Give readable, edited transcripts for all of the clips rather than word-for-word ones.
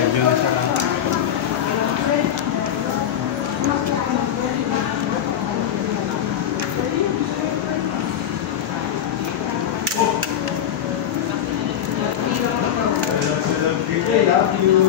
Medyo na siya. I love you.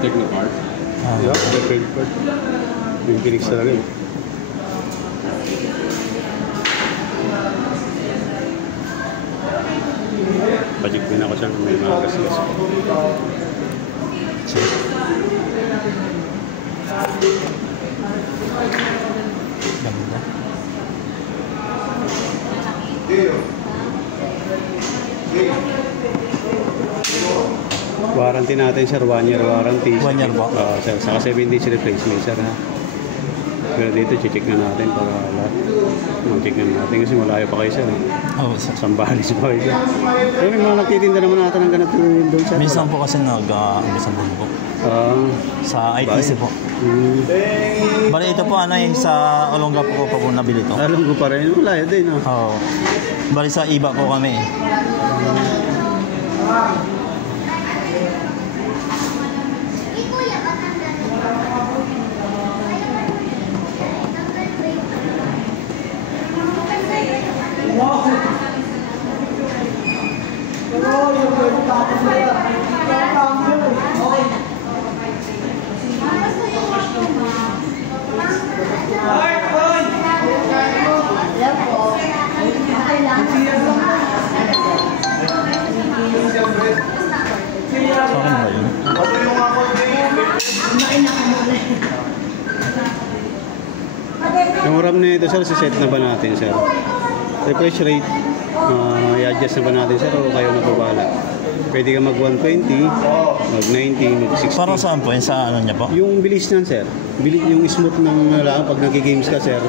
Technocard? Yeah, the credit card. Yung kinig sa rin. Budget din ako siya kung may mga gas-gas. Ganda. Warranty natin sir, 1 year warranty. 1 year po? Sir, saka 7 days replacement sir ha. Pero dito, check na natin para lahat. Check na natin kasi malayo pa kayo sir. Oo, sir. Sambahalis pa kayo sir. Pero may mga nagtitinda naman natin ng ganito doon sir. Minsan po kasi nag-ambisan din po. Sa ITC po. Bali ito po ano eh, sa Olonga po nabili to. Alam ko pa rin, malayo din no? Oo. Bali sa iba po kami eh. Yung RAM nito sir, set na ba natin sir? Refresh rate, i-adjust na ba natin sir o kayo na po bahala? Pwede ka mag 120, mag 90, mag 60. Para saan po? Yung sa ano niya po? Yung bilis niyan sir. Bilis yung smooth ng lang pag nag-games ka sir.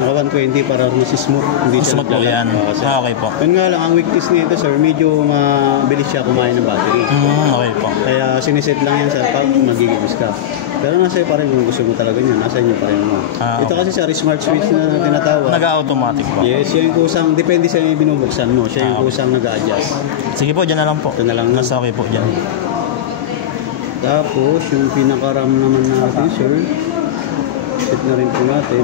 Naka 120 para mas smooth. Hindi siya smooth po yan. Okay po. Yun nga lang, ang weakness nito sir, medyo mabilis siya kumain ng battery. Okay po. Kaya siniset lang yan sir pag nag-games ka. Pero nasa pa rin kung gusto mo talaga niya, nasa inyo pa rin mo. Ito kasi sir, smart switch na tinatawag. Nag-automatic po? Yes, siya yung kusang, depende sa yung binubuksan mo. Siya yung kusang nag-adjust. Sige po, dyan na lang po. Ito na lang. Mas okay po dyan. Tapos, yung pinaka-RAM naman natin sir, set na rin po natin.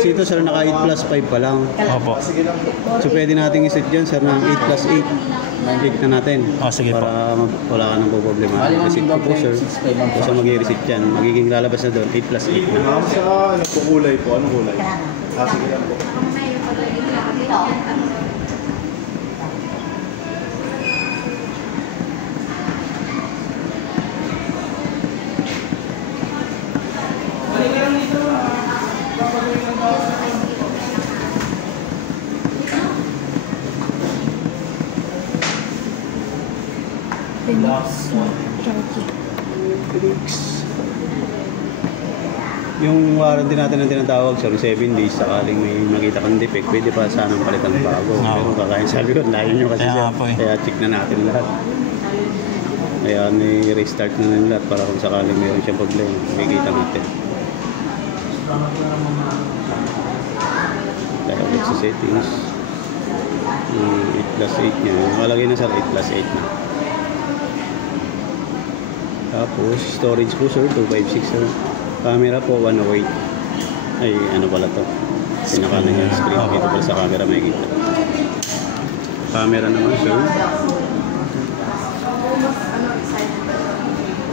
Kasi ito sir, naka 8 plus 5 pa lang. Opo. So pwede natin i-set dyan sir ng 8 plus 8. 8 na natin. Sige po. Para wala ka ng problema. Reset ko po sir. Basta mag-i-reset dyan. Magiging lalabas na doon, 8 plus 8 na. Sa ano po kulay po? Anong kulay? Sige lang po. Yung warranty natin ang tinatawag sir, 7 days, sakaling may makita kang defect, pwede pa sanang palitan ng bago. Pero kakain sabi ko, layo nyo kasi siya. Kaya check na natin lahat. Kaya ni-restart na natin lahat para kung sakaling mayroon siyang problema, makikita natin. Kaya ulit sa settings, 8 plus 8 niya. Nakalagay na sir, 8 plus 8 na. Tapos, storage po sir, 256 sir. Camera po, 108. Ay, ano pala to? Pinakanan niya screen. Dito pala sa camera may kita. Camera naman sir.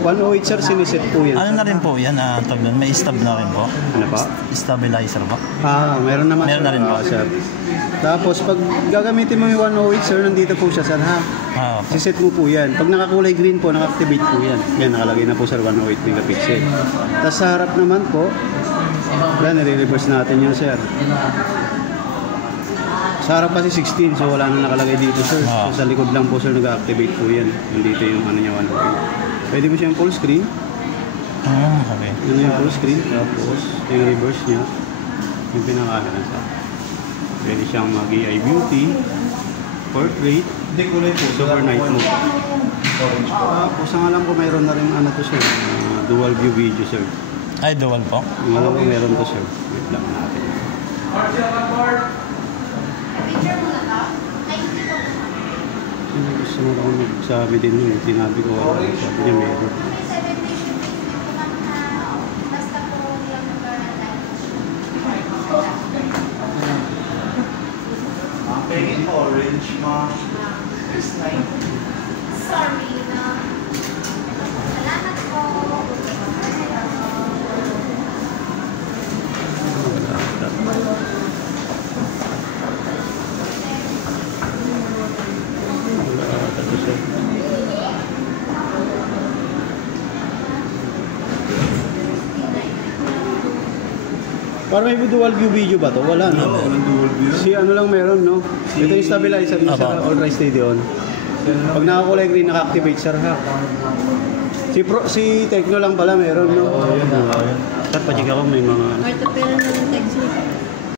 108 sir, siniset po yan. Ano na rin po yan? May stab na rin po? Ano pa? Stabilizer po? Meron naman meron na rin po. Sir. Tapos pag gagamitin mo yung 108 sir, nandito po siya sir ha. Siset mo po yan. Pag nakakulay green po, naka-activate po yan. Yan, nakalagay na po sir, 108 megapixel. Tapos sa harap naman po, yan, nire-reverse natin yan sir. Sa harap kasi 16, so wala na nakalagay dito sir. So sa likod lang po sir, nag-activate po yan. Nandito yung ano niya, 108. Pwede mo siyang full screen. Okay. Yan yung full screen. Tapos, yung reverse niya, yung pinakalan sa. Pwede siyang mag-AI beauty, portrait, Hindi kulay po. Super night mode. Orange po. Tapos ang alam ko mayroon na rin ano to sir, dual view video sir. Ay, dual po. Ang alam ko meron to sir. Wait lang natin. Yung gusto mo ako nagsabi din yun, sinabi ko wala. Sabi niya meron. Pengin orange, ma. Sorry na. Salamat po. Para may dual view video ba to? Wala no? Walang dual view. Si ano lang meron no? Ito yung stabilizer niya sa Aba. all-rise stadion. Pag nakakulay green, naka-activate sir ha. Si Tecno lang pala meron no? Oh, yun na. Sir, pachika ko may mga... Marta, pero na lang text mo.